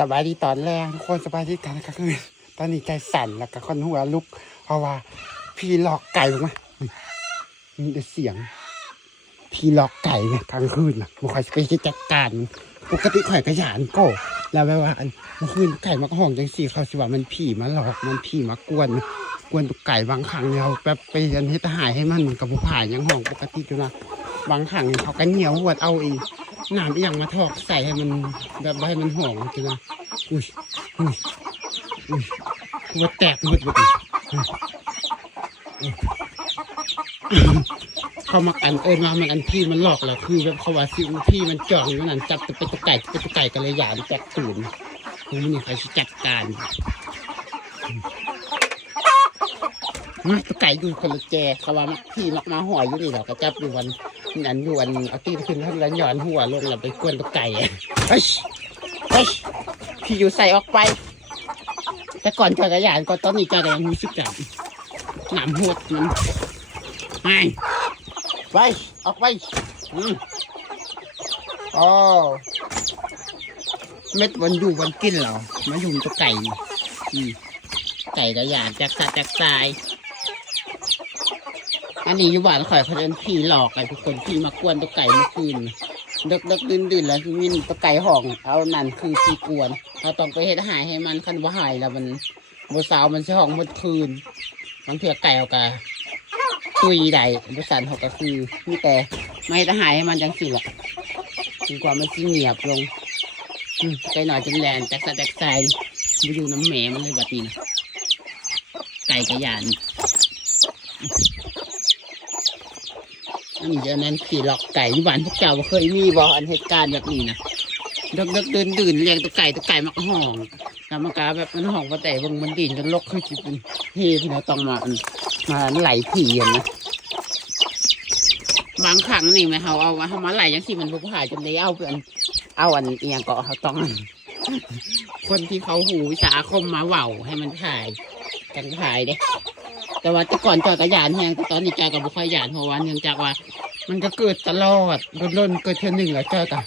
สบายดีตอนแรกทุกคนสบายดีกันก็คือ ตอนนี้ใจสั่นแล้วก็คนหัวลุก เพราะว่า พี่หลอกไก่ลงมามีแต่เสียง พี่หลอกไก่ไงกลางคืนนะมันคอยไปจัดการปกติข่อยกระยานโก็แล้วแบบว่าอันเมื่อคืนไก่มาห้องจังสี่เขาสิว่ามันผีมาหลอกมันผีมากวนกวนตุกไก่บางครั้งเราแบบไปยันเฮ็ดหายให้มันกับผู้ผ่ายยังห้องปกติอยู่นะบางครั้งเขาก็เหนียวหวดเอาอีก น้ำอีหยังมาทอกใส่ให้มันแบบให้มันหอมจ้ะนะอุ้ยอุ้ยอุ้ยหัวแตกหมดหมดเลยเขามากันเอิญมามันอันพี่มันหลอกแล้วคือแบบเขาว่าซิวพี่มันจ่องอยู่นั่นจับตัวไปตัวไก่ไปตัวไก่กันเลยหยาดแตกตื่นมันนี่ใครจัดการมาตัวไก่อยู่คนละแจเขาว่ามักพี่มักมาหอยอยู่นี่แหละก็จับอยู่วัน นั้นยวันเอาตีนขึ้นท่านแล้วย้อนหัวลงแล้วไปกวนตัวไก่อะเฮ้ยเฮ้ยพี่อยู่ใส่ออกไป แต่ก่อนจักรยานก็ตอนนี้จักรยานรู้สึกแบบหนามหดมันไม่ไปออกไปอืมอ๋อเม็ดวันอยู่วันกินเหรอมาอยู่ตัวไก่อืไก่กระยานจากสัตว์จากทราย อันนี้อยู่บ้านข่อยเขาเดินผีหลอกกันทุกคนผีมากวนตัวไก่เมื่อคืนดึกดึกดื่นดื่นแล้วมินตัวไก่ห้องเอานั่นคือผีกวนเราต้องไปเฮ็ดหายให้มันคันว่าหายแล้วมันบสาวมันจะห้องหมดคืนมันเถื่อไก่เอากะตุยใดบสันเขาก็คือมีแต่ไม่เฮ็ดอาหายให้มันจังสิแหละจนกว่ามันสิเงียบลงไก่หน่อยจนแลนจากสัตว์จากทรายมาอยู่น้ำแหมมันเลยแบบนี้นะไก่กระยานอั นนี้เดี๋ยวนั้นขี่หลอกไก่ที่บ้านพวกเจ้าบ่เคยมีบ่อันเหตุการณ์แบบนี้นะดึกดึกดื่นดื่นเลี้ยงตัวไก่ตัวไก่มักห้องกรรมการแบบมันห้องว่าแต่เบงมันดินจนลกคือจิเป็นเฮพี่นะต้องมาอันมาไหลผีนะบางครั้งนี่ไหมเขาเอามาเขามาไหลยังสิมันบุกหายจนได้เอาเพื่อนเอาอันเอียงก็เขาต้อง คนที่เขาหูวิชาคมมาเว่าวให้มันถ่ายจังขายเด้ แต่ว่าแต่ก่อนจอดกระยานแหงแต่ตอนนี้จอดกับบุคอยยานเพราะว่าเนื่องจากว่า มันก็เกิดตลอดร่นๆเกิดเทือหนึ่งแล้วจอดกับ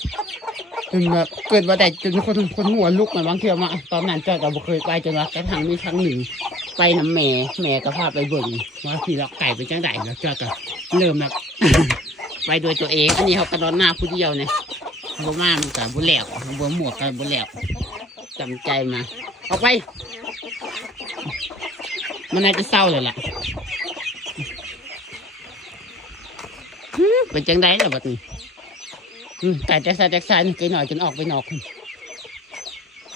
จนแบบเกิดว่าแต่จนคนคนหัวลุกมาบางเทีมาตอนนั้นจอดกับบุเคยไปจนว่ากระทั่งมีครั้งหนึ่งไปน้ำแม่แม่ก็พาไปเบิ่งว่าขี่ล็อกไก่เป็นจังไดแล้วจอดกับเริ่มแบบไปโดยตัวเอง อันนี้เขากระโดดหน้าผู้เดียวเนี่ยบัวมามันกับบุแหลวบัวหมวกกับบุแหลวจำใจมา ออกไป มันน่าจะเศร้าเลยล่ะฮึเป็นจังไดล่ะบัดนี้อืมแต่จะซาจากซายนี่ไกลหน่อยจนออกไปนอกพุ่น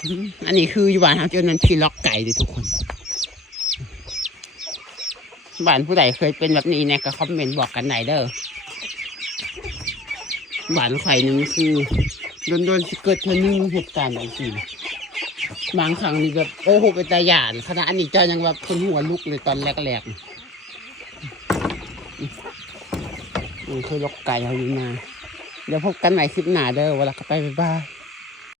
อืมอันนี้คืออยู่บ้านครับจนมันพี่ล็อกไก่เลยทุกคนบ้านผู้ใดเคยเป็นแบบนี้เนี่ยก็คอมเมนต์บอกกันไหนอยเด้อบ้านไข่นี่มันคือโดนๆสิเกิดเธอนึงเหตุการณ์แบบนี้ บางครั้งนี่แบบโอ้โหเป็นตาหยานขณะอันนี้เจ้ายังแบบคนหัวลุกเลยตอนแรกๆมันเคยลกไก่เอาอยู่นา เดี๋ยวพบกันใหม่คลิปหน้าเด้อเวลาก็ไปบ๊ายบาย